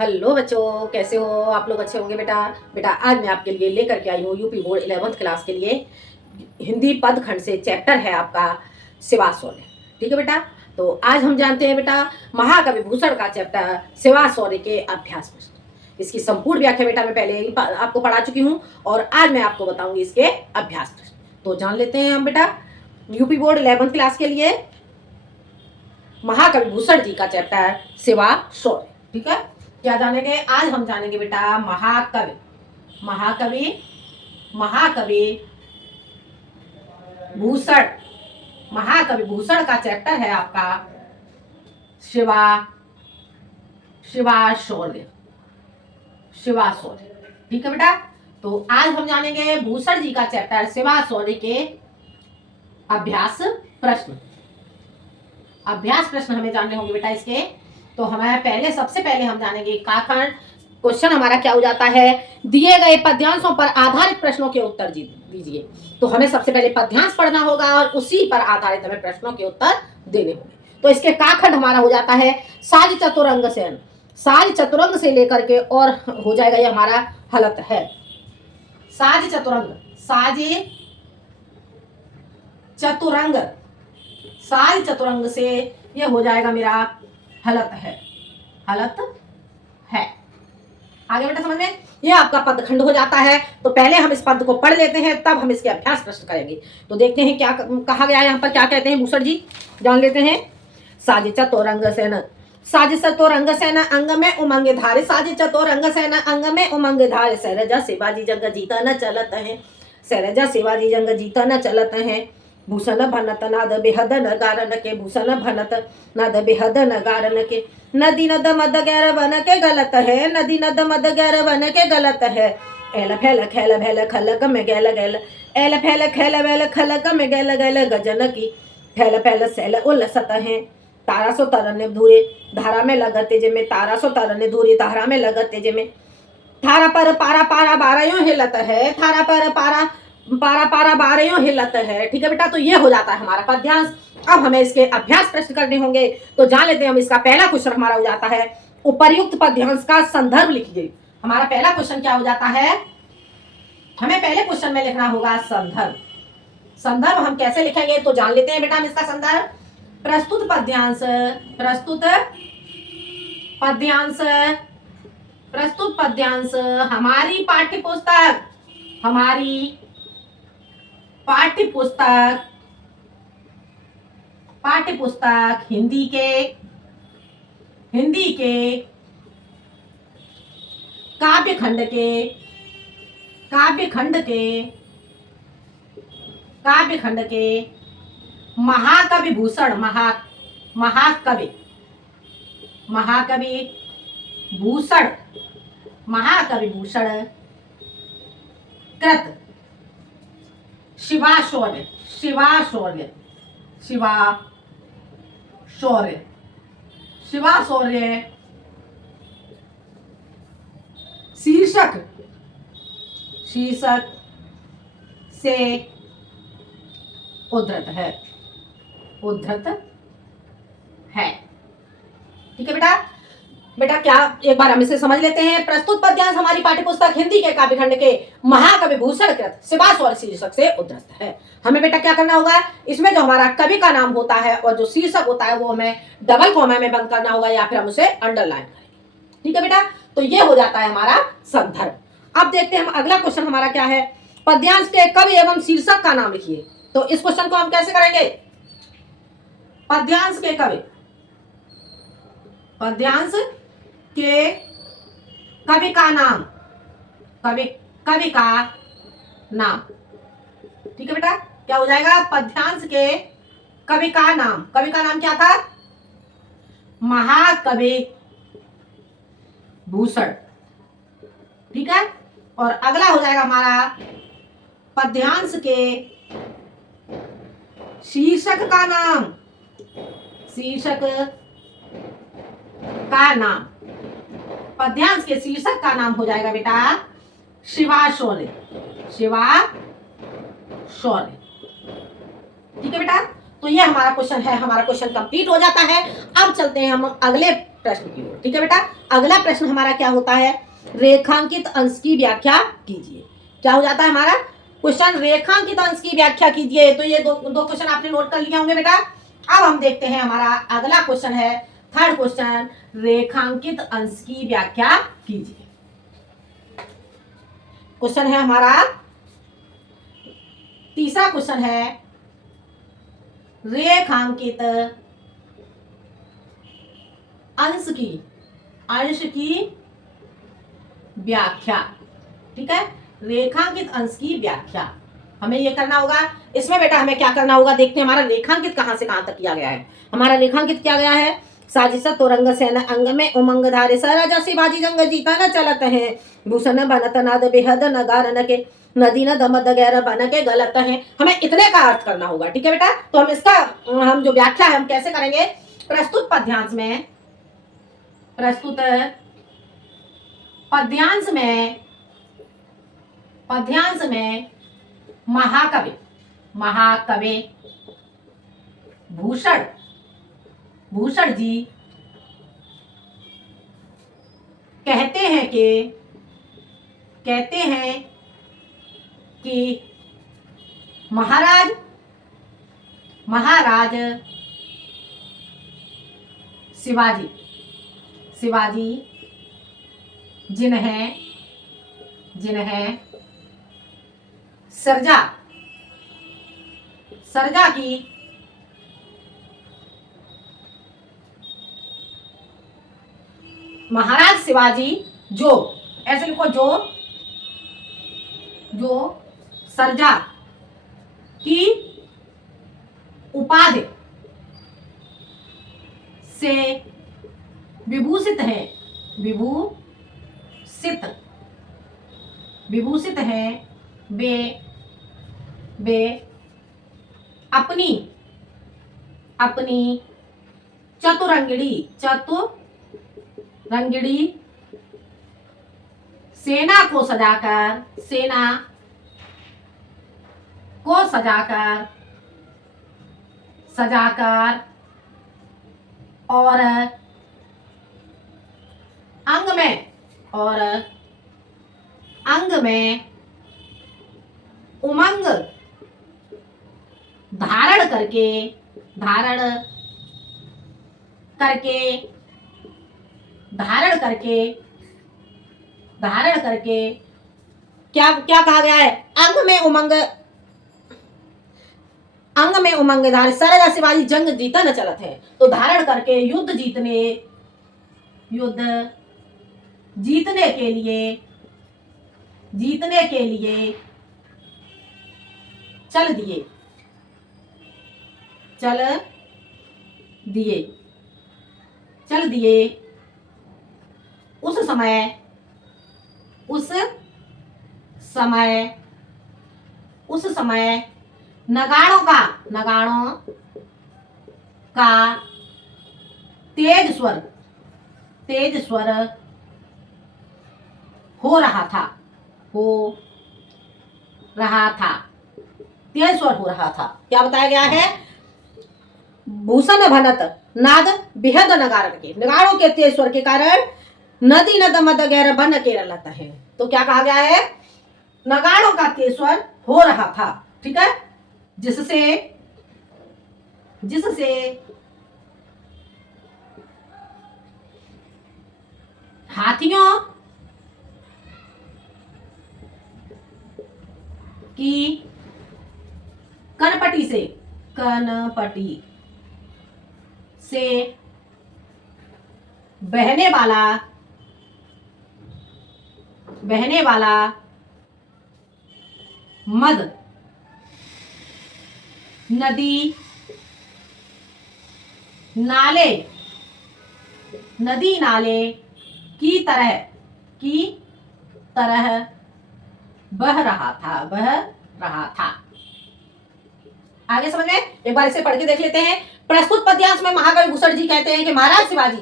Hello बच्चों, कैसे हो आप लोग? अच्छे होंगे बेटा। बेटा आज मैं आपके लिए लेकर के आई हूँ यूपी बोर्ड 11th क्लास के लिए हिंदी पद खंड से चैप्टर है आपका सेवा शौर्य। ठीक है बेटा। तो आज हम जानते हैं बेटा महाकवि भूषण का चैप्टर सेवा शौर्य के अभ्यास प्रश्न। इसकी संपूर्ण व्याख्या बेटा मैं पहले ही आपको पढ़ा चुकी हूँ और आज मैं आपको बताऊंगी इसके अभ्यास प्रश्न। तो जान लेते हैं हम बेटा यूपी बोर्ड 11th क्लास के लिए महाकवि भूषण जी का चैप्टर सेवा शौर्य। ठीक है, क्या जानेंगे? आज हम जानेंगे बेटा महाकवि महाकवि महाकवि भूषण। महाकवि भूषण का चैप्टर है आपका शिवा शिवा शौर्य। शिवा शौर्य। ठीक है बेटा। तो आज हम जानेंगे भूषण जी का चैप्टर शिवा शौर्य के अभ्यास प्रश्न। अभ्यास प्रश्न हमें जानने होंगे बेटा इसके। तो हमें सबसे पहले हम जानेंगे काखंड। क्वेश्चन हमारा क्या हो जाता है, दिए गए पद्यांशों पर आधारित प्रश्नों के उत्तर दीजिए। तो हमें सबसे पहले पद्यांश पढ़ना होगा और उसी पर आधारित हमें प्रश्नों के उत्तर देने होंगे। तो इसके काखंड हमारा हो जाता है साज चतुरंग से। साज चतुरंग से लेकर के और हो जाएगा ये हमारा हलत है। साज चतुरंग, साज चतुरंग, साज चतुरंग से ये हो जाएगा मेरा हलत है। हलत है। आगे बेटा समझ में ये आपका पदखंड हो जाता है। तो पहले हम इस पद को पढ़ लेते हैं, तब हम इसके अभ्यास प्रश्न करेंगे। तो देखते हैं क्या कहा गया है यहाँ पर, क्या कहते हैं भूषण जी, जान लेते हैं। साज चतुरंग सेन, साज चतुरंग सेन अंग में उमंग धारे, साज चतुरंग सेन अंग में उमंग धारे, सहरजा शिवाजी जंग जीता न चलत है, सहरजा शिवाजी जंग जीता न चलत है, भूषण भनत नाद बेहद नगारन के, भूषण भनत नाद बेहद नगारन के, नदी नद मद गैर बन के गलत है, नदी नद मद गैर बन के गलत है, एल फैल खैल भैल खलक में गैल गैल, एल फैल खैल वैल खलक में गैल गैल, गजन की फैल फैल सैल उलसत है, तारा सो तरने धूरे धारा में लगते जे में, तारा सो तरने धूरे धारा में लगते जे में, थारा पर पारा पारा बारयों हिलत है, थारा पर पारा पारा पारा बारयों हिलत है। ठीक है बेटा। तो ये हो जाता है हमारा पद्यांश। अब हमें इसके अभ्यास प्रश्न करने होंगे। तो जान लेते हैं हम। इसका पहला क्वेश्चन हमारा हो जाता है उपर्युक्त पद्यांश का संदर्भ लिखिए। हमारा पहला क्वेश्चन क्या हो जाता है, हमें पहले क्वेश्चन में लिखना होगा संदर्भ। संदर्भ हम कैसे लिखेंगे तो जान लेते हैं बेटा हम इसका संदर्भ। प्रस्तुत पद्यांश, प्रस्तुत पद्यांश, प्रस्तुत पद्यांश हमारी पाठ्यपुस्तक, हमारी पाठ्यपुस्तक, पाठ्यपुस्तक हिंदी के काव्यखंड के, काव्यखंड के, काव्यखंड के महाकवि भूषण, महाकवि, महाकवि भूषण, महाकवि भूषण कृत शिवा शौर्य, शिवा शौर्य, शिवा शौर्य, शिवा शौर्य शीर्षक, शीर्षक से उद्धृत है, उद्धृत है। ठीक है बेटा। बेटा क्या, एक बार हम इसे समझ लेते हैं। प्रस्तुत पद्यांश हमारी पाठ्यपुस्तक हिंदी के काव्यखंड के महाकवि भूषण कृत शिवा शौर्य शीर्षक से उद्धृत है। हमें बेटा क्या करना होगा, इसमें जो हमारा कवि का नाम होता है और जो शीर्षक होता है वो हमें डबल कॉमा में बंद करना होगा या फिर हम उसे अंडरलाइन करेंगे। ठीक है बेटा। तो ये हो जाता है हमारा संदर्भ। अब देखते हैं हम अगला क्वेश्चन हमारा क्या है, पद्यांश के कवि एवं शीर्षक का नाम लिखिए। तो इस क्वेश्चन को हम कैसे करेंगे, पद्यांश के कवि, पद्यांश के कवि का नाम, कवि का नाम। ठीक है बेटा। क्या हो जाएगा, पद्यांश के कवि का नाम, कवि का नाम क्या था, महाकवि भूषण। ठीक है। और अगला हो जाएगा हमारा पद्यांश के शीर्षक का नाम, शीर्षक का नाम, पद्यांश के शीर्षक का नाम हो जाएगा बेटा शिवा शौर्य, शिवा शौर्य। ठीक है बेटा। तो ये हमारा क्वेश्चन है, हमारा क्वेश्चन कंप्लीट हो जाता है। अब चलते हैं हम अगले प्रश्न की ओर। ठीक है बेटा, अगला प्रश्न हमारा क्या होता है, रेखांकित अंश की व्याख्या कीजिए। क्या हो जाता है हमारा क्वेश्चन, रेखांकित अंश की व्याख्या कीजिए। तो ये दो क्वेश्चन आपने नोट कर लिए होंगे बेटा। अब हम देखते हैं हमारा अगला क्वेश्चन है, थर्ड क्वेश्चन, रेखांकित अंश की व्याख्या कीजिए। क्वेश्चन है हमारा तीसरा क्वेश्चन है, रेखांकित अंश की व्याख्या। ठीक है, रेखांकित अंश की व्याख्या हमें ये करना होगा। इसमें बेटा हमें क्या करना होगा, देखते हैं हमारा रेखांकित कहां से कहां तक किया गया है। हमारा रेखांकित किया गया है, साजिश तोरंग सेन अंग में उमंग धारे सराजा शिवाजी जंग जीता न चलत है, भूषण बनत नाद बेहद नगार न के नदी न दमद गैर बन के गलत है। हमें इतने का अर्थ करना होगा। ठीक है बेटा, तो हम इसका हम जो व्याख्या है हम कैसे करेंगे, प्रस्तुत पद्यांश में महाकवि भूषण जी कहते हैं कि महाराज शिवाजी जिन्हें सरजा की महाराज शिवाजी जो, ऐसे लिखो, जो सरजा की उपाधि से विभूषित हैं, वे अपनी चतुरंगिणी सेना को सजाकर और अंग में उमंग धारण करके क्या कहा गया है, अंग में उमंग धारण सरजा शिवाजी जंग जीता न चलत है। तो धारण करके युद्ध जीतने के लिए चल दिए। उस समय नगाड़ों का तेज स्वर हो रहा था। तेज स्वर हो रहा था। क्या बताया गया है, भूषण भनत नाद बेहद नगाड़ों के तेज स्वर के कारण नदी नद मद गैर बन के रलत है। तो क्या कहा गया है, नगाड़ों का तेज स्वर हो रहा था। ठीक है, जिससे हाथियों की कनपटी से बहने वाला मद नदी नाले की तरह बह रहा था। आगे समझ में, एक बार इसे पढ़ के देख लेते हैं। प्रस्तुत पद्यांश में महाकवि भूषण जी कहते हैं कि महाराज शिवाजी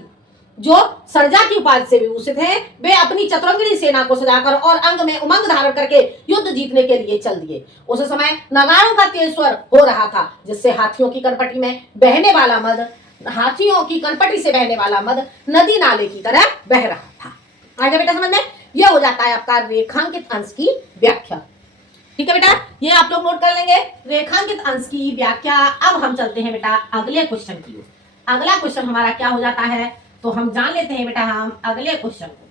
जो सर्जा की उपाधि से विभूषित हैं, वे अपनी चतुरंगिणी सेना को सजाकर और अंग में उमंग धारण करके युद्ध जीतने के लिए चल दिए। उस समय नगाड़ों का तेज स्वर हो रहा था, जिससे हाथियों की कनपटी में बहने वाला मद, हाथियों की कनपटी से बहने वाला मद नदी नाले की तरह बह रहा था। आगे बेटा समझ में, यह हो जाता है आपका रेखांकित अंश की व्याख्या। ठीक है बेटा, ये आप लोग नोट कर लेंगे, रेखांकित अंश की व्याख्या। अब हम चलते हैं बेटा अगले क्वेश्चन की ओर। अगला क्वेश्चन हमारा क्या हो जाता है, तो हम जान लेते हैं बेटा हम अगले क्वेश्चन को।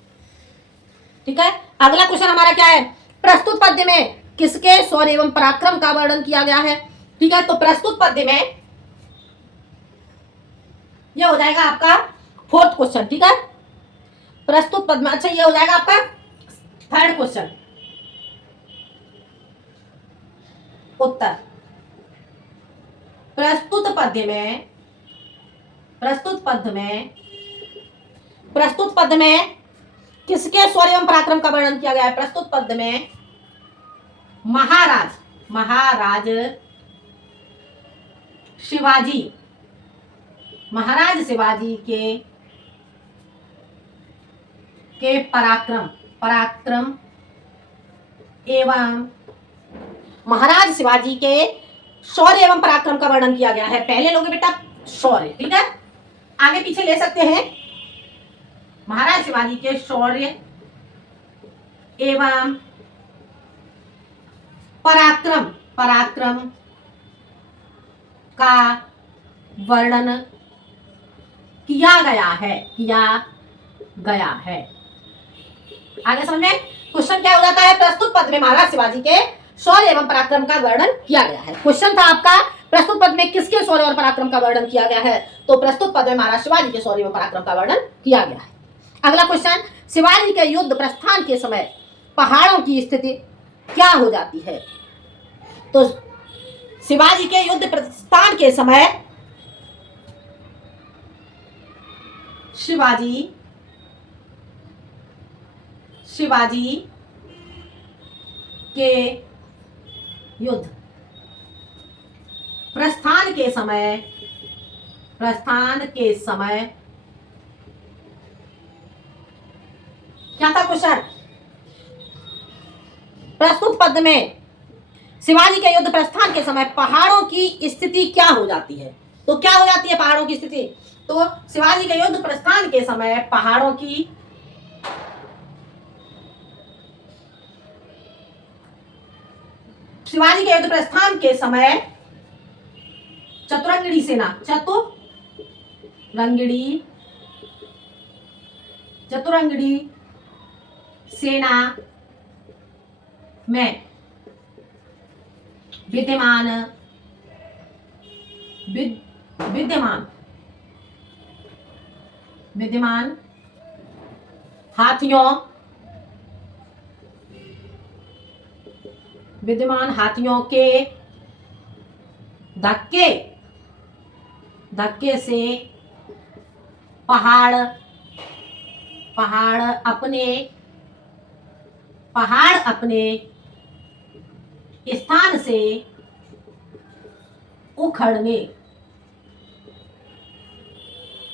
ठीक है, अगला क्वेश्चन हमारा क्या है, प्रस्तुत पद्य में किसके शौर्य एवं पराक्रम का वर्णन किया गया है। ठीक है, तो प्रस्तुत पद्य में यह हो जाएगा आपका फोर्थ क्वेश्चन। ठीक है, प्रस्तुत पद्य में, अच्छा ये हो जाएगा आपका थर्ड क्वेश्चन। उत्तर, प्रस्तुत पद्य में, प्रस्तुत पद्य में किसके शौर्य एवं पराक्रम का वर्णन किया गया है। प्रस्तुत पद्य में महाराज शिवाजी के पराक्रम एवं महाराज शिवाजी के शौर्य एवं पराक्रम का वर्णन किया गया है। पहले लोगे बेटा शौर्य, ठीक है, आगे पीछे ले सकते हैं। महाराज शिवाजी के शौर्य एवं पराक्रम का वर्णन किया गया है। आगे समझ में, क्वेश्चन क्या हो जाता है, प्रस्तुत पद में महाराज शिवाजी के शौर्य एवं पराक्रम का वर्णन किया गया है। क्वेश्चन था आपका, प्रस्तुत पद में किसके शौर्य और पराक्रम का वर्णन किया गया है, तो प्रस्तुत पद में महाराज शिवाजी के शौर्य एवं पराक्रम का वर्णन किया गया है। अगला क्वेश्चन, शिवाजी के युद्ध प्रस्थान के समय पहाड़ों की स्थिति क्या हो जाती है। तो शिवाजी के युद्ध प्रस्थान के समय शिवाजी के युद्ध प्रस्थान के समय क्या था क्वेश्चन, प्रस्तुत पद में शिवाजी के युद्ध प्रस्थान के समय पहाड़ों की स्थिति क्या हो जाती है। तो क्या हो जाती है पहाड़ों की स्थिति, तो शिवाजी के युद्ध प्रस्थान के समय पहाड़ों की शिवाजी के युद्ध प्रस्थान के समय चतुरंगिणी सेना में विद्यमान हाथियों के धक्के से पहाड़ अपने स्थान से उखड़ने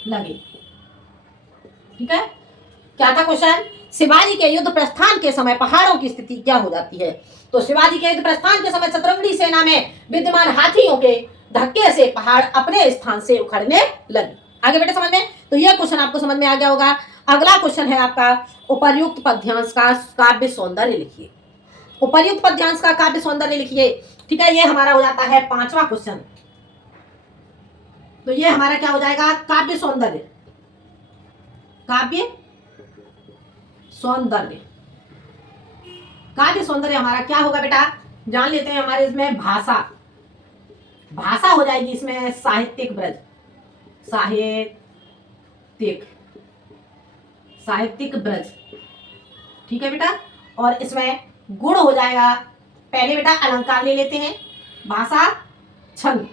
लगे। ठीक है, क्या था क्वेश्चन, शिवाजी के युद्ध प्रस्थान के समय पहाड़ों की स्थिति क्या हो जाती है। तो शिवाजी के युद्ध प्रस्थान के समय चतुरंगिणी सेना में विद्यमान हाथियों के धक्के से पहाड़ अपने स्थान से उखड़ने लगे। आगे बेटे समझ में, तो यह क्वेश्चन आपको समझ में आ गया होगा। अगला क्वेश्चन है आपका, उपर्युक्त पद्यांश का काव्य सौंदर्य लिखिए। उपर्युक्त पद्यांश का काव्य सौंदर्य लिखिए। ठीक है, ये हमारा हो जाता है पांचवा क्वेश्चन। तो ये हमारा क्या हो जाएगा, काव्य सौंदर्य हमारा क्या होगा बेटा, जान लेते हैं। हमारे इसमें भाषा हो जाएगी, इसमें साहित्यिक ब्रज। ठीक है बेटा, और इसमें गुण हो जाएगा, पहले बेटा अलंकार ले लेते हैं, भाषा छंद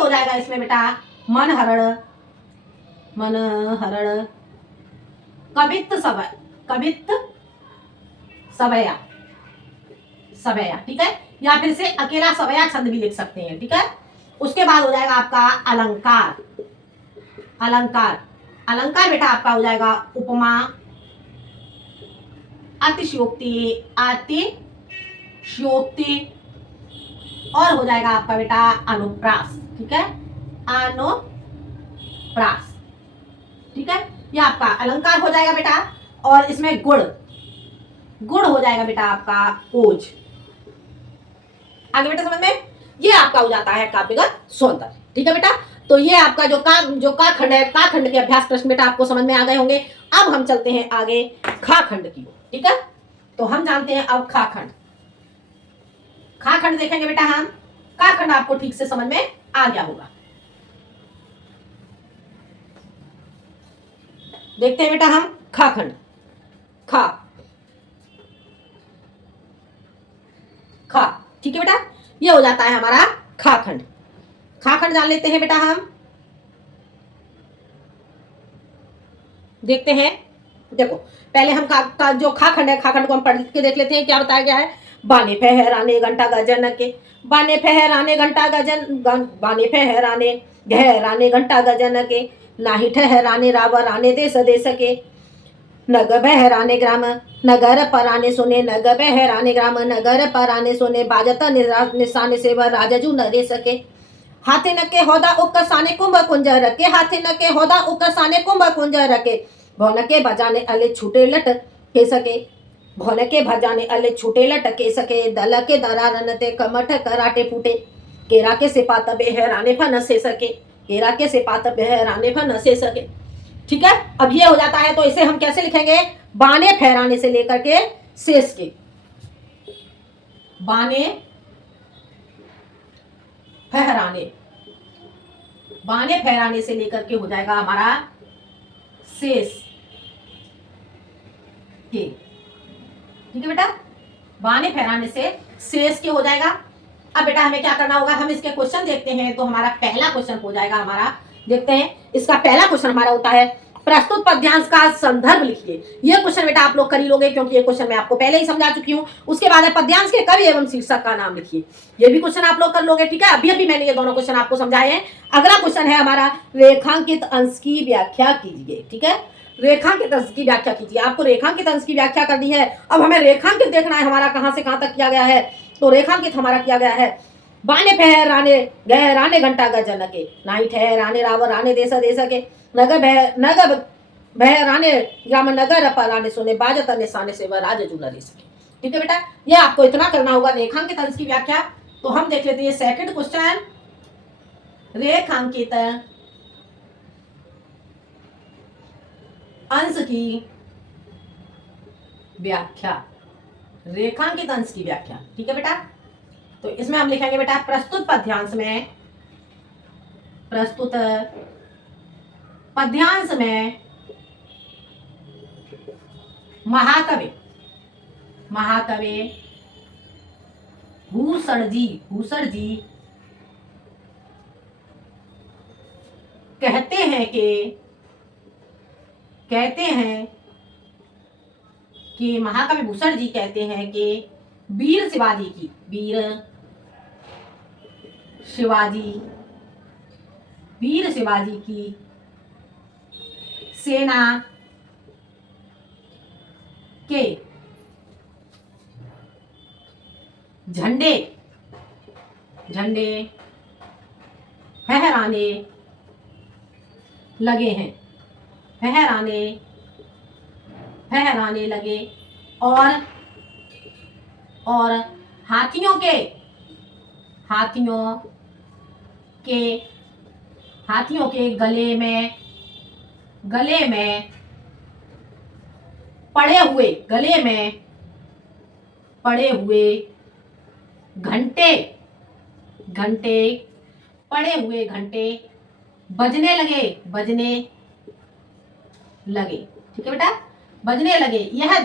हो जाएगा इसमें बेटा मनहरण कवित्त सवया। ठीक है, या फिर से अकेला सवया छंद भी लिख सकते हैं। ठीक है, उसके बाद हो जाएगा आपका अलंकार अलंकार बेटा आपका हो जाएगा उपमा, अतिशयोक्ति, अतिशयोक्ति, और हो जाएगा आपका बेटा अनुप्रास। ठीक है, अनुप्रास। ठीक है, ये आपका अलंकार हो जाएगा बेटा। और इसमें गुण, गुण हो जाएगा बेटा आपका ओज। आगे बेटा समझ में, ये आपका हो जाता है काव्यगत सौंदर्य। ठीक है बेटा, तो ये आपका जो का खंड है, का खंड के अभ्यास प्रश्न बेटा आपको समझ में आ गए होंगे। अब हम चलते हैं आगे खा खंड की ओर। ठीक है, तो हम जानते हैं अब खा खंड। खा खंड देखेंगे बेटा हम, का खंड आपको ठीक से समझ में आ गया होगा। देखते हैं बेटा हम खा खंड। खा खा, ठीक है बेटा, ये हो जाता है हमारा खा खंड। खा खंड जान लेते हैं बेटा हम। देखते हैं, देखो पहले हम जो खा खंड है, खा खंड को हम पढ़ के देख लेते हैं क्या बताया गया है। बाने फहराने घंटा गजन के, बाने फहराने घंटा गजन, बाने फहराने गहराने घंटा गजन के, नाही ठहराने रावराने देश देश के, नग बहराने ग्राम नगर पराने सुने, नग बहराने ग्राम नगर पराने सुने, बाजत निशाने से वह राजजू न रे सके, हाथे न के होदा उकसाने कुंभ कुंज रखे, हाथे न के होदा उकसाने कुंभ कुंज रखे, भौन के बजाने अले छूटे लट के सके, भौन के भजाने अले छूटे लट के सके, दल के दरारन ते कमठ कराटे फूटे, केरा के सिपात बेहराने फन से सके, केरा के सिपात बेहराने फन से सके। ठीक है, अब ये हो जाता है, तो इसे हम कैसे लिखेंगे, बाने फहराने से लेकर के शेष के, बाने फहराने, बाने फहराने से लेकर के हो जाएगा हमारा शेष के। ठीक है बेटा, बाने फहराने से शेष के हो जाएगा। अब बेटा हमें क्या करना होगा, हम इसके क्वेश्चन देखते हैं। तो हमारा पहला क्वेश्चन हो जाएगा हमारा, देखते हैं इसका पहला क्वेश्चन हमारा होता है, प्रस्तुत पद्यांश का संदर्भ लिखिए। ये क्वेश्चन बेटा आप लोग कर ही लोगे, क्योंकि ये क्वेश्चन मैं आपको पहले ही समझा चुकी हूँ। उसके बाद है पद्यांश के कवि एवं शीर्षक का नाम लिखिए। ये भी क्वेश्चन आप लोग कर लोगे। ठीक है, अभी अभी मैंने ये दोनों क्वेश्चन आपको समझाए हैं। अगला क्वेश्चन है हमारा, रेखांकित अंश की व्याख्या कीजिए। ठीक है, रेखांकित अंश की व्याख्या कीजिए। आपको रेखांकित अंश की व्याख्या करनी है। अब हमें रेखांकित देखना है हमारा कहां से कहां तक किया गया है। तो रेखांकित हमारा किया गया है, बाने फहराने गहराने घंटा गजन के, नाही ठहराने रावराने देश देश के, नग बहराने ग्राम नगर पराने सुने, बाजत निशाने से वह राज जू न रे सके। ठीक है बेटा, ये आपको इतना करना होगा रेखांकित अंश की व्याख्या। तो हम देख लेते हैं सेकंड क्वेश्चन, रेखांकित अंश की व्याख्या, रेखांकित अंश की व्याख्या। ठीक है बेटा, तो इसमें हम लिखेंगे बेटा, प्रस्तुत पद्यांश में, प्रस्तुत पद्यांश में महाकवि, महाकवि भूषण जी, भूषण जी कहते हैं कि महाकवि भूषण जी कहते हैं कि वीर शिवाजी की, वीर शिवाजी की सेना के झंडे फहराने लगे हैं, फहराने लगे, और हाथियों के गले में पड़े हुए घंटे बजने लगे। ठीक है बेटा, बजने लगे। यह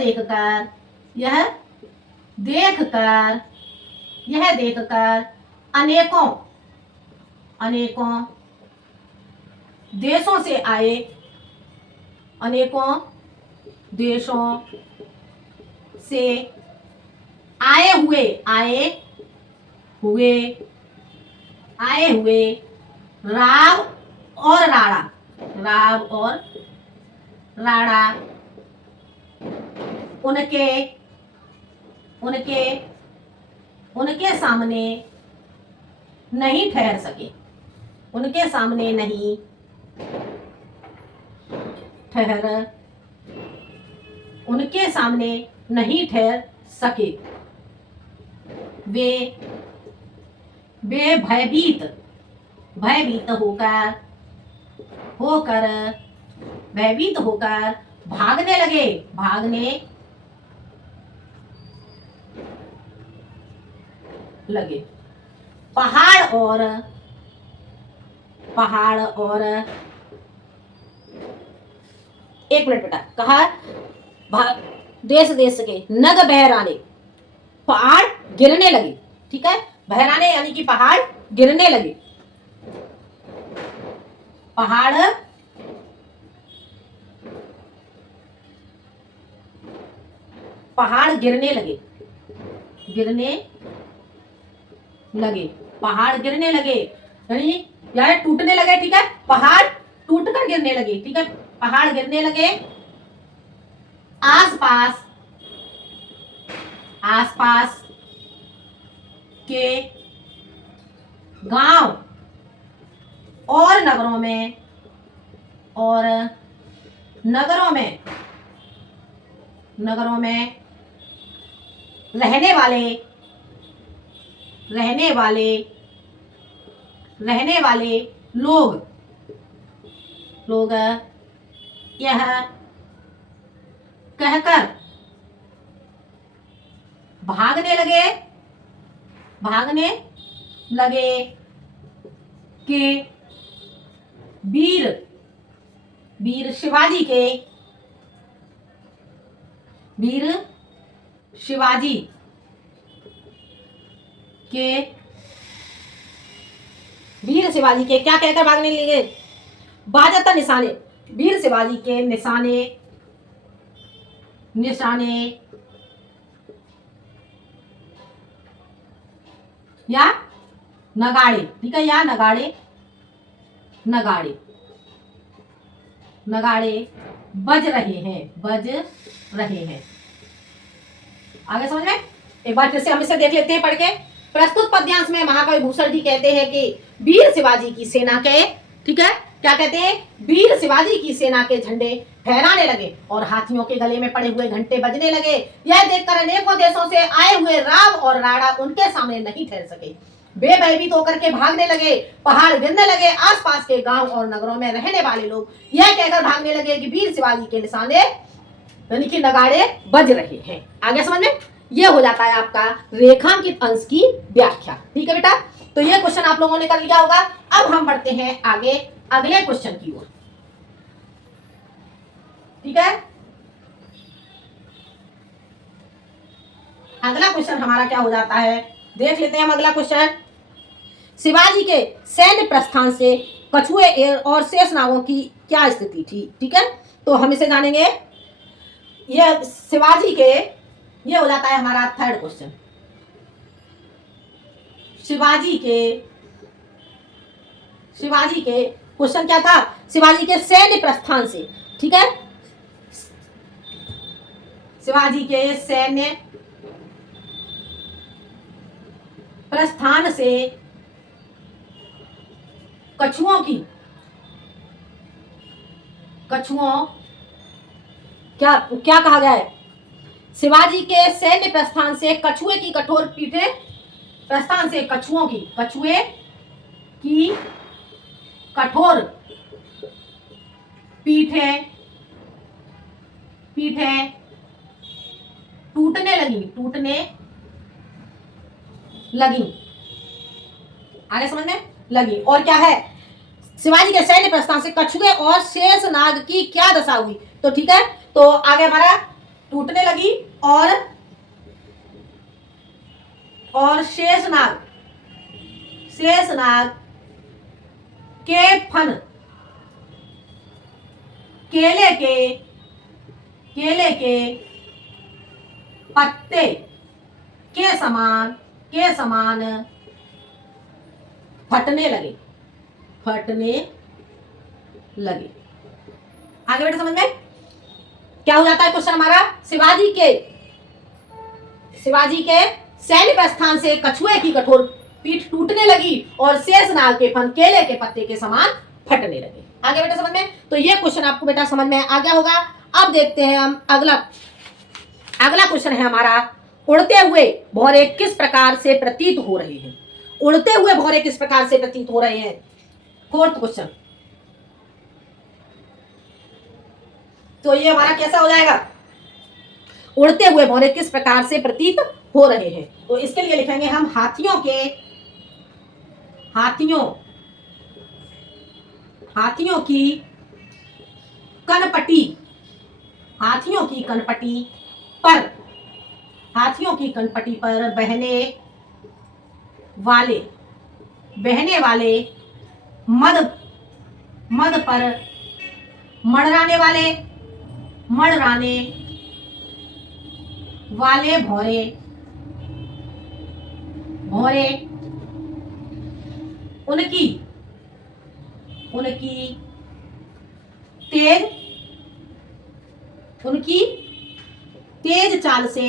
देखकर अनेकों देशों से आए, आए हुए राव और राणा उनके उनके उनके सामने नहीं ठहर सके, उनके सामने नहीं ठहर उनके सामने नहीं ठहर सके। वे वे भयभीत भयभीत होकर होकर भयभीत होकर भागने लगे, भागने लगे। पहाड़ और एक मिनट बेटा, कहा देश देश के नग बहराने, पहाड़ गिरने लगे। ठीक है, बहराने यानी कि पहाड़ गिरने लगे। पहाड़ पहाड़ गिरने लगे, गिरने लगे, पहाड़ गिरने लगे यानी यार टूटने लगे। ठीक है, पहाड़ टूटकर गिरने लगे। ठीक है, पहाड़ गिरने लगे। आसपास आसपास के गांव और नगरों में नगरों में रहने वाले लोग यह कहकर भागने लगे कि वीर शिवाजी के क्या कहकर भागने लगे? बाजता निशाने, वीर शिवाजी के निशाने या नगाड़े। ठीक है, या नगाड़े बज रहे हैं। आगे समझ में? एक बार फिर से हम इसे देख लेते हैं पढ़ के। प्रस्तुत पद्यांश में महाकवि भूषण जी कहते हैं कि वीर शिवाजी की सेना के, ठीक है, क्या कहते हैं? वीर शिवाजी की सेना के झंडे फहराने लगे और हाथियों के गले में पड़े हुए घंटे बजने लगे। यह देखकर अनेकों देशों से आए हुए राव और राणा उनके सामने नहीं ठहर सके। वे भयभीत होकर के भागने लगे, पहाड़ गिरने लगे। आसपास के गांव और नगरों में रहने वाले लोग यह कहकर भागने लगे कि वीर शिवाजी के निशाने यानी कि नगाड़े बज रहे हैं। आगे समझ में? यह हो जाता है आपका रेखांकित अंश की व्याख्या। ठीक है बेटा, तो यह क्वेश्चन आप लोगों ने कर लिया होगा। अब हम बढ़ते हैं आगे अगले क्वेश्चन की ओर। ठीक है, अगला क्वेश्चन हमारा क्या हो जाता है, देख लेते हैं हम अगला क्वेश्चन। शिवाजी के सैन्य प्रस्थान से कछुए और शेषनागों की क्या स्थिति थी? ठीक है, तो हम इसे जानेंगे। यह शिवाजी के, यह हो जाता है हमारा थर्ड क्वेश्चन। शिवाजी के क्वेश्चन क्या था? शिवाजी के सैन्य प्रस्थान से। ठीक है, शिवाजी के सैन्य प्रस्थान से कछुओं क्या कहा गया है? शिवाजी के सैन्य प्रस्थान से कछुए की कठोर पीठें, प्रस्थान से कछुए की कठोर पीठें टूटने लगी। आगे समझ में लगी। और क्या है? शिवाजी के सैन्य प्रस्थान से कछुए और शेषनाग की क्या दशा हुई? तो ठीक है, तो आगे हमारा टूटने लगी और शेषनाग के फन केले के पत्ते के समान फटने लगे। आगे बेटा समझ में? क्या हो जाता है क्वेश्चन हमारा? शिवाजी के सैन्य प्रस्थान से कछुए की कठोर पीठ टूटने लगी और शेषनाग के फन केले के पत्ते के समान फटने लगे। आगे बेटा समझ में? तो ये क्वेश्चन आपको बेटा समझ में आ गया होगा। अब देखते हैं हम अगला क्वेश्चन है हमारा, उड़ते हुए भौरे किस प्रकार से प्रतीत हो रहे हैं? उड़ते हुए भौरे किस प्रकार से प्रतीत हो रहे हैं? Fourth question. तो ये हमारा कैसा हो जाएगा? उड़ते हुए भौरे किस प्रकार से प्रतीत हो रहे हैं? तो इसके लिए लिखेंगे हम हाथियों की कनपटी पर बहने वाले मद पर मड़राने वाले भौरे उनकी तेज चाल से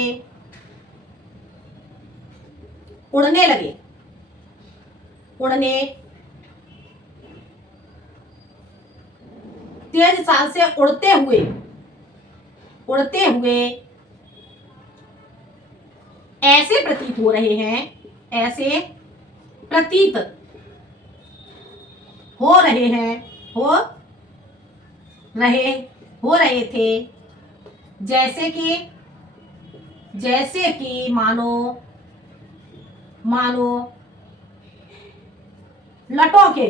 उड़ने लगे। तेज चाल से उड़ते हुए ऐसे प्रतीत हो रहे हैं, हो रहे थे, जैसे कि मानो लटों के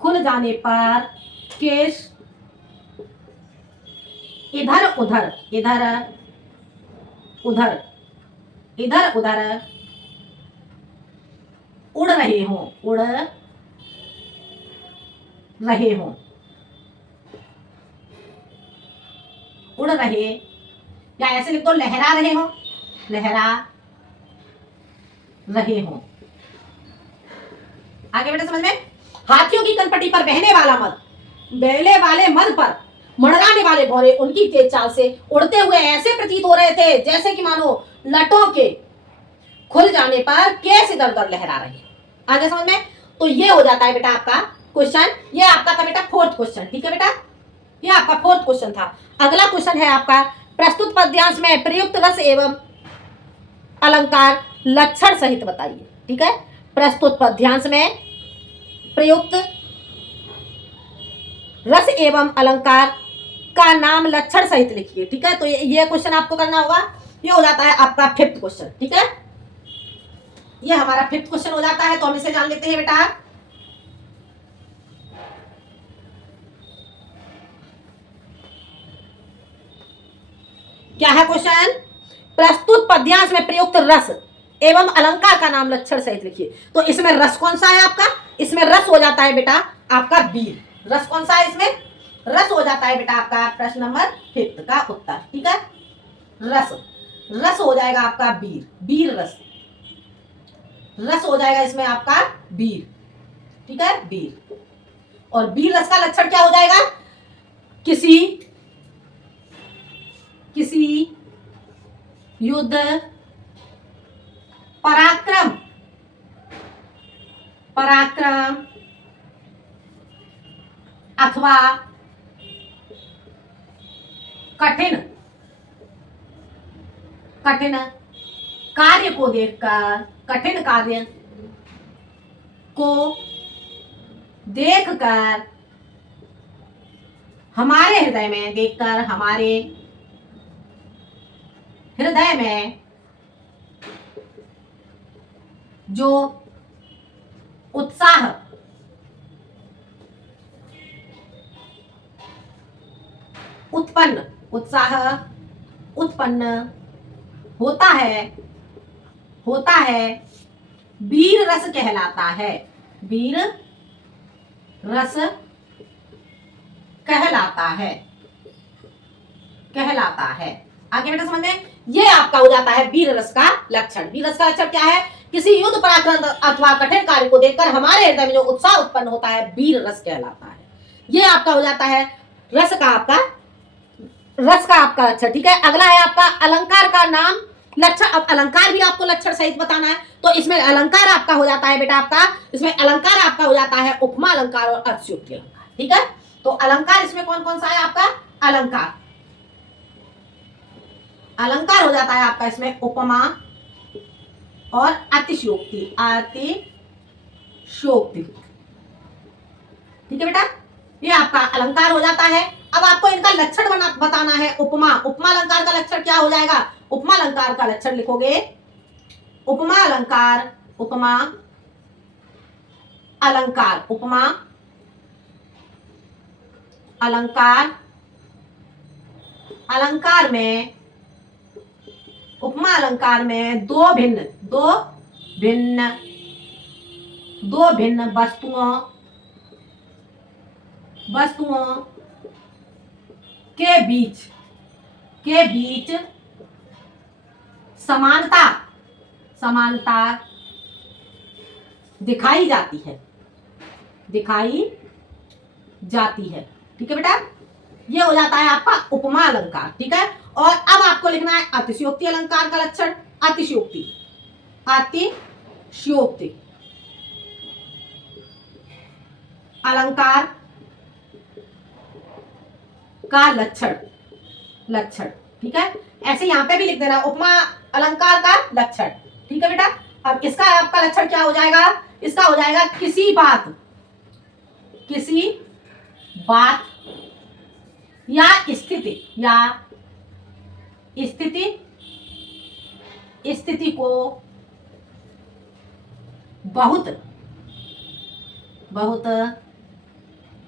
खुल जाने पर केश इधर उधर उड़ रहे या ऐसे लिख दो, लहरा रहे हो। आगे बेटा समझ में? हाथियों की कनपटी पर बहने वाले मद पर मड़राने वाले भौरे उनकी तेज चाल से उड़ते हुए ऐसे प्रतीत हो रहे थे, जैसे कि मानो लटों के खुल जाने पर केस इधर उधर लहरा रहे हैं। आगे समझ में? तो ये हो जाता है बेटा आपका क्वेश्चन। ये आपका था बेटा फोर्थ क्वेश्चन। ठीक है बेटा, ये आपका फोर्थ क्वेश्चन था। अगला क्वेश्चन है आपका, प्रस्तुत पद्यांश में प्रयुक्त रस एवं अलंकार लक्षण सहित बताइए। ठीक है, प्रस्तुत पद्यांश में प्रयुक्त रस एवं अलंकार का नाम लक्षण सहित लिखिए। ठीक है, तो ये क्वेश्चन आपको करना होगा। ये हो जाता है आपका फिफ्थ क्वेश्चन। ठीक है, ये हमारा फिफ्थ क्वेश्चन हो जाता है। तो हम इसे जान लेते हैं बेटा। क्या है क्वेश्चन? प्रस्तुत पद्यांश में प्रयुक्त रस एवं अलंकार का नाम लक्षण सहित लिखिए। तो इसमें रस कौन सा है आपका? इसमें रस हो जाता है बेटा आपका बीर। रस कौन सा है इसमें? रस हो जाता है बेटा आपका प्रश्न नंबर 5 का उत्तर। ठीक है, रस हो जाएगा आपका बीर रस हो जाएगा इसमें आपका बीर। ठीक है, बीर। और बीर रस का लक्षण क्या हो जाएगा? किसी युद्ध पराक्रम अथवा कठिन कार्य को देखकर हमारे हृदय में जो उत्साह उत्पन्न होता है वीर रस कहलाता है। वीर रस कहलाता है। आगे बेटा समझ में, ये आपका हो जाता है वीर रस का लक्षण। वीर रस का लक्षण क्या है? किसी युद्ध पराक्रम अथवा कठिन कार्य को देखकर हमारे हृदय में जो उत्साह उत्पन्न होता है, वीर रस कहलाता है। ये आपका हो जाता है रस का आपका लक्षण। ठीक है, अगला है आपका अलंकार का नाम लक्षण। अब अलंकार भी आपको लक्षण सहित बताना है, तो इसमें अलंकार आपका हो जाता है बेटा आपका, इसमें अलंकार आपका हो जाता है उपमा अलंकार और अतिशयोक्ति अलंकार। ठीक है, तो अलंकार इसमें कौन कौन सा है आपका? अलंकार हो जाता है आपका इसमें उपमा और अतिशयोक्ति। ठीक है बेटा, ये आपका अलंकार हो जाता है। अब आपको इनका लक्षण बताना है। उपमा अलंकार का लक्षण क्या हो जाएगा? उपमा अलंकार का लक्षण लिखोगे, उपमा अलंकार उपमा अलंकार में दो भिन्न वस्तुओं के बीच समानता दिखाई जाती है। ठीक है बेटा, ये हो जाता है आपका उपमा अलंकार। ठीक है, और अब आपको लिखना है अतिशयोक्ति अलंकार का लक्षण। अतिशयोक्ति अलंकार का लक्षण। ठीक है, ऐसे यहां पे भी लिख देना उपमा अलंकार का लक्षण। ठीक है बेटा, अब इसका आपका लक्षण क्या हो जाएगा? इसका हो जाएगा किसी बात या स्थिति को बहुत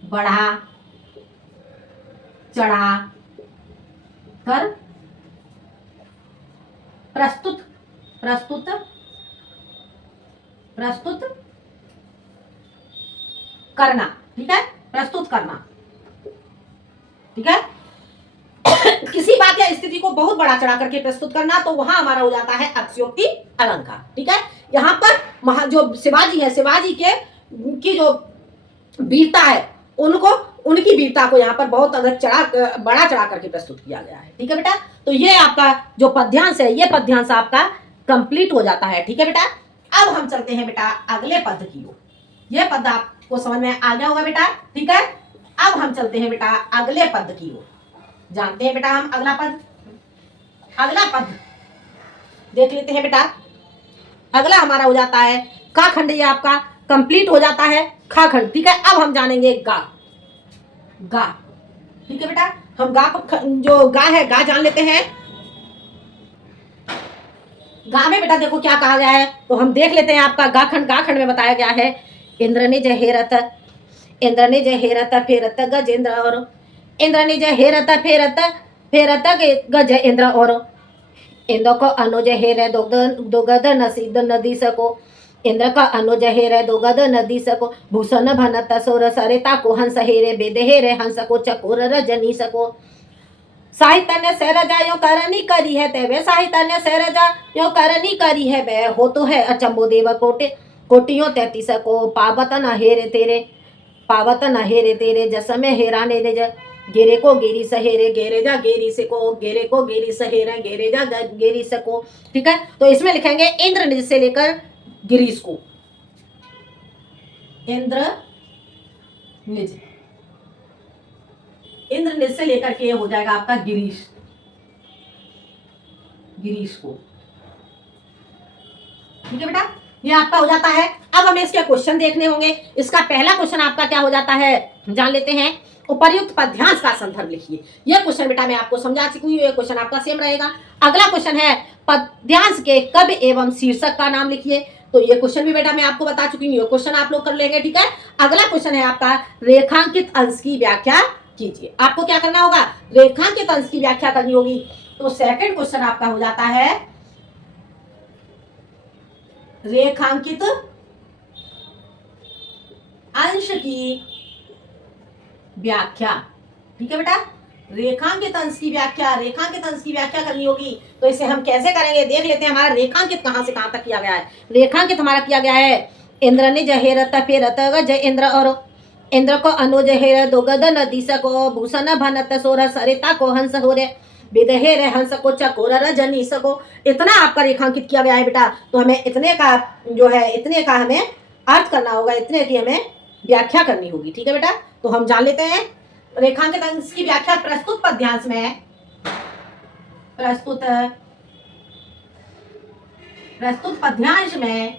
बढ़ा चढ़ा कर प्रस्तुत करना। ठीक है, प्रस्तुत करना। ठीक है, किसी बात या स्थिति को बहुत बड़ा चढ़ा करके प्रस्तुत करना, तो वहां हमारा हो जाता है अतिशयोक्ति अलंकार। ठीक है, यहाँ पर जो शिवाजी है, शिवाजी के की जो वीरता है, उनकी वीरता को यहाँ पर बहुत अधिक बड़ा चढ़ा करके प्रस्तुत किया गया है। ठीक है बेटा, तो ये आपका जो पद्यांश है, ये पद्यांश आपका कंप्लीट हो जाता है। ठीक है बेटा, अब हम चलते हैं बेटा अगले पद की ओर। ये पद आपको समझ में आ गया होगा बेटा। ठीक है, अब हम चलते हैं बेटा अगले पद की ओर। जानते हैं बेटा हम अगला पद देख लेते हैं बेटा। अगला हमारा हो जाता है का खंड, ये आपका कंप्लीट हो जाता है खा खंड। ठीक है, अब हम जानेंगे गा। ठीक है बेटा, हम जो गा है, गा जान लेते हैं। गा में बेटा देखो क्या कहा गया है, तो हम देख लेते हैं आपका गा खंड में बताया गया है। इंद्र ने जय हेरत फेरत गजेंद्र, और इंद्र ने जय हेरत फेरत गज इंद्र, और इंद्र को अनुज हेर दोगद नदी सको। इंद्र का अनुज हेर दोगद नदी सको। भूषण भनत सोर सरिता को हंस हेरे बेद हेरे हंस को चकोर रजनी सको। साहित्य ने सहरजा यो करनी करी है तेवे, साहित्य ने सहरजा यो करनी करी है वे। हो तो है अचंबो देव कोटियों 33 को। पावत न हेरे तेरे जस में हेरा ने ज। गेरे को गेरी सहेरे गेरे जा गेरी से को। गेरे को गेरी सहेरे गेरे जा गेरी सको। ठीक है, तो इसमें लिखेंगे इंद्र निज से लेकर गिरीश को। इंद्र निज से लेकर के हो जाएगा आपका गिरीश को। ठीक है बेटा, ये आपका हो जाता है। अब हमें इसके क्वेश्चन देखने होंगे। इसका पहला क्वेश्चन आपका क्या हो जाता है, जान लेते हैं। उपर्युक्त पद्यांश का संदर्भ लिखिए। यह क्वेश्चन बेटा मैं आपको समझा चुकी हूँ, ये क्वेश्चन आपका सेम रहेगा। अगला क्वेश्चन है पद्यांश के कवि एवं शीर्षक का नाम लिखिए। तो ये क्वेश्चन भी बेटा मैं आपको बता चुकी हूँ, ये क्वेश्चन आप लोग कर लेंगे। ठीक है, अगला क्वेश्चन है आपका रेखांकित अंश की व्याख्या कीजिए। आपको क्या करना होगा, रेखांकित अंश की व्याख्या करनी होगी। तो सेकंड क्वेश्चन आपका हो जाता है रेखांकित अंश की व्याख्या। ठीक है बेटा, रेखांकित अंश की व्याख्या, रेखांकित अंश की व्याख्या करनी होगी। तो इसे हम कैसे करेंगे देख लेते हैं। हमारा रेखांकित कहां से कहां तक किया गया है। रेखांकित हमारा किया गया है, इंद्र ने जहेरत फेरत जय इंद्र, और इंद्र को अनुज हेर दो गद नदी सको भूषण भनत सोर सरिता को हंस हो रे विदहेर हंस को चकोर रजनी सको। इतना आपका रेखांकित किया गया है बेटा। तो हमें इतने का जो है, इतने का हमें अर्थ करना होगा, इतने की हमें व्याख्या करनी होगी। ठीक है बेटा, तो हम जान लेते हैं रेखांकित अंश की व्याख्या प्रस्तुत पद्यांश में। प्रस्तुत पद्यांश में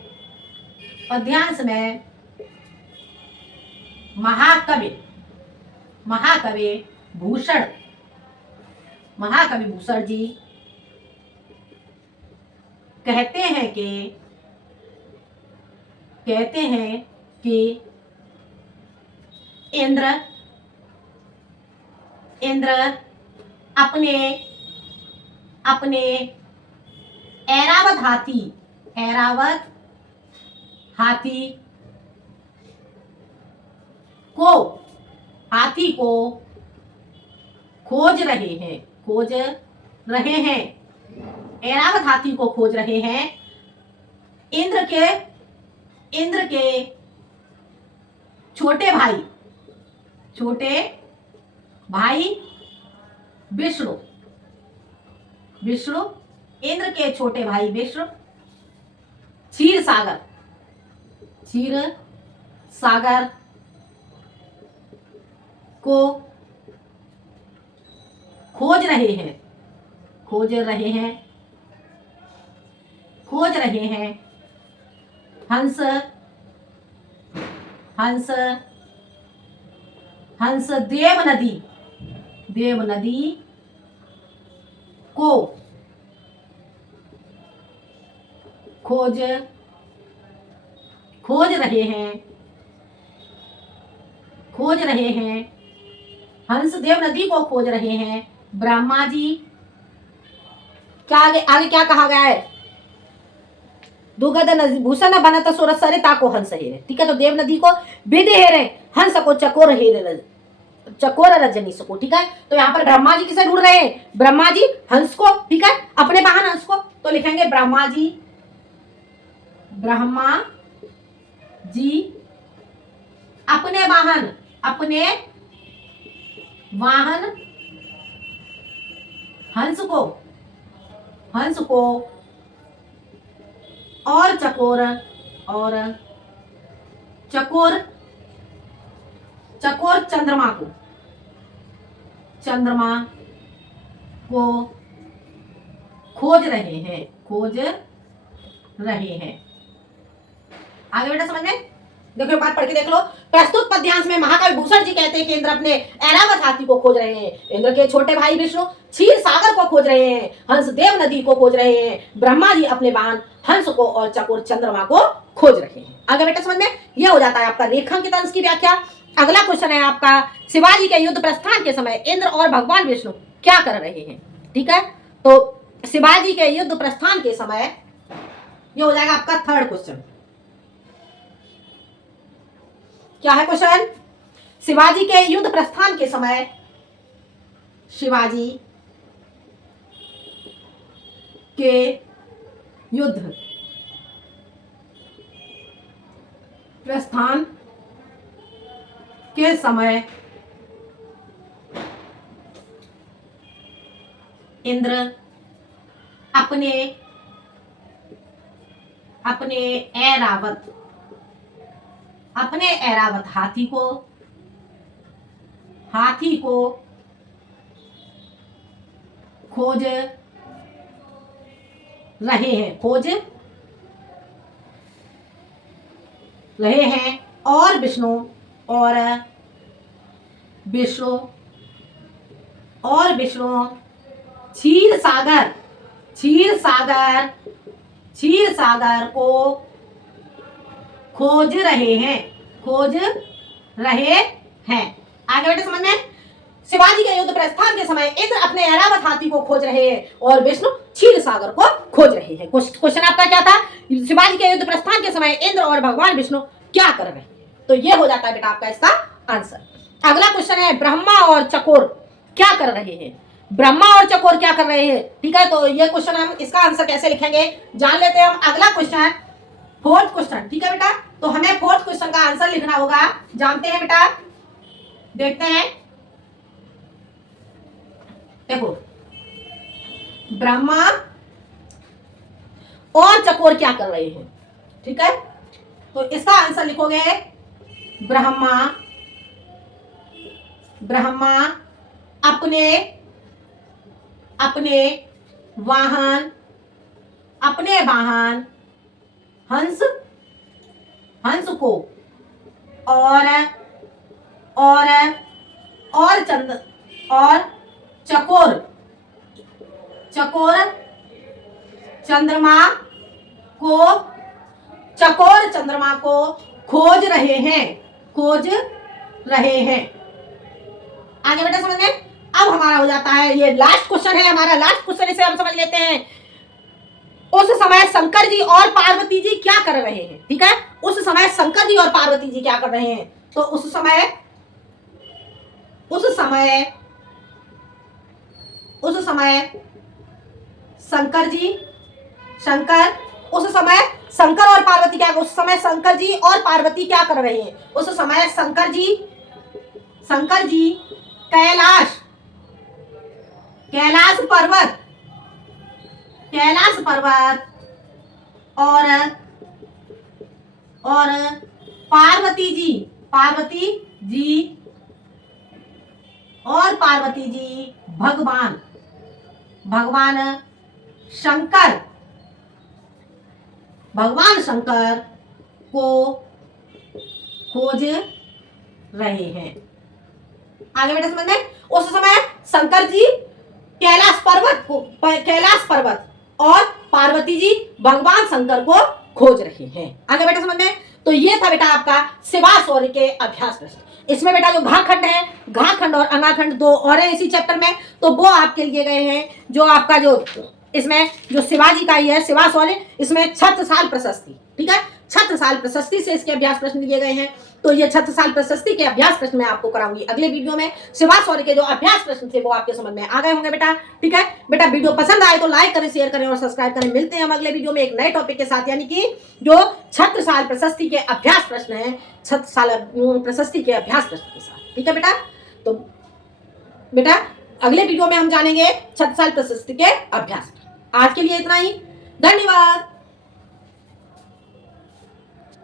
महाकवि भूषण जी कहते हैं कि इंद्र अपने ऐरावत हाथी को खोज रहे हैं। ऐरावत हाथी को खोज रहे हैं। इंद्र के छोटे भाई विष्णु इंद्र के छोटे भाई विष्णु क्षीर सागर को खोज रहे हैं। हंस देव नदी को खोज रहे हैं। हंस देव नदी को खोज रहे हैं। ब्रह्मा जी क्या आगे क्या कहा गया है, दुगद भूषण बनत सुर सरिता को हंस हेरे। ठीक है, तो देव नदी को विधि हेरे, हंस को चकोर रजनी सको। ठीक है, तो यहाँ पर ब्रह्मा जी किसे ढूंढ रहे हैं, ब्रह्मा जी हंस को। ठीक है, अपने वाहन हंस को, तो लिखेंगे ब्रह्मा जी अपने वाहन हंस को और चकोर चंद्रमा को खोज रहे हैं। आगे बेटा समझ में देखो, बात पढ़ के देख लो। प्रस्तुत पद्यांश में महाकवि भूषण जी कहते हैं कि इंद्र अपने ऐरावत हाथी को खोज रहे हैं। इंद्र के छोटे भाई विष्णु क्षीर सागर को खोज रहे हैं। हंस देव नदी को खोज रहे हैं। ब्रह्मा जी अपने वाहन हंस को और चकोर चंद्रमा को खोज रहे हैं। आगे बेटा समझ में यह हो जाता है आपका रेखांकित अंश की व्याख्या। अगला क्वेश्चन है आपका, शिवाजी के युद्ध प्रस्थान के समय इंद्र और भगवान विष्णु क्या कर रहे हैं। ठीक है, तो शिवाजी के युद्ध प्रस्थान के समय यह हो जाएगा आपका थर्ड क्वेश्चन। क्या है क्वेश्चन, शिवाजी के युद्ध प्रस्थान के समय शिवाजी के युद्ध प्रस्थान के समय इंद्र अपने ऐरावत हाथी को खोज रहे हैं और विष्णु क्षीर सागर को खोज रहे हैं। आगे बेटे समझ में, शिवाजी के युद्ध प्रस्थान के समय इंद्र अपने ऐरावत हाथी को खोज रहे हैं और विष्णु क्षीर सागर को खोज रहे हैं। क्वेश्चन आपका क्या था, शिवाजी के युद्ध प्रस्थान के समय इंद्र और भगवान विष्णु क्या कर रहे हैं, तो ये हो जाता है बेटा आपका इसका आंसर। अगला क्वेश्चन है, ब्रह्मा और चकोर क्या कर रहे हैं? ब्रह्मा और चकोर क्या कर रहे हैं? ठीक है, तो ये क्वेश्चन हम इसका आंसर कैसे लिखेंगे जान लेते हैं हम। अगला क्वेश्चन, फोर्थ क्वेश्चन। ठीक है बेटा, तो हमें फोर्थ क्वेश्चन का आंसर लिखना होगा। जानते हैं बेटा, देखते हैं। देखो, ब्रह्मा और चकोर क्या कर रहे हैं? ठीक है, तो इसका आंसर लिखोगे ब्रह्मा अपने अपने वाहन हंस को और चकोर चंद्रमा को खोज रहे हैं। आगे बेटा समझ में। अब हमारा हो जाता है, ये लास्ट क्वेश्चन है हमारा, लास्ट क्वेश्चन, इसे हम समझ लेते हैं। उस समय शंकर जी और पार्वती जी क्या कर रहे हैं? ठीक है, उस समय शंकर जी और पार्वती जी क्या कर रहे हैं? तो उस समय शंकर और पार्वती क्या, उस समय शंकर जी और पार्वती क्या कर रहे हैं? उस समय शंकर जी कैलाश पर्वत और पार्वती जी भगवान शंकर को खोज रहे हैं। आगे बेटा समझ में। उस समय शंकर जी कैलाश पर्वत और पार्वती जी भगवान शंकर को खोज रहे हैं। आगे बेटा समझ में। तो ये था बेटा आपका शिवा शौर्य के अभ्यास प्रश्न। इसमें बेटा जो घाखंड है, घाखंड और अनाखंड दो और है इसी चैप्टर में, तो वो आपके लिए गए हैं। जो आपका जो इसमें जो शिवाजी का ही है, शिवा शौर्य, इसमें छत्रसाल प्रशस्ति। ठीक है, छत्रसाल प्रशस्ति से इसके अभ्यास प्रश्न लिए गए हैं। तो ये छत्रसाल प्रशस्ति के अभ्यास प्रश्न मैं आपको कराऊंगी अगले वीडियो में। शिवा शौर्य के जो अभ्यास प्रश्न थे वो आपके समझ में आ गए होंगे बेटा। ठीक है बेटा, वीडियो पसंद आए तो लाइक करें, शेयर करें और सब्सक्राइब करें। मिलते हैं हम अगले वीडियो में एक नए टॉपिक के साथ, यानी कि जो छत्रसाल प्रशस्ति के अभ्यास प्रश्न है, छत्रसाल प्रशस्ति के अभ्यास प्रश्न के साथ। ठीक है बेटा, तो बेटा अगले वीडियो में हम जानेंगे छत्रसाल प्रशस्ति के अभ्यास। आज के लिए इतना ही, धन्यवाद।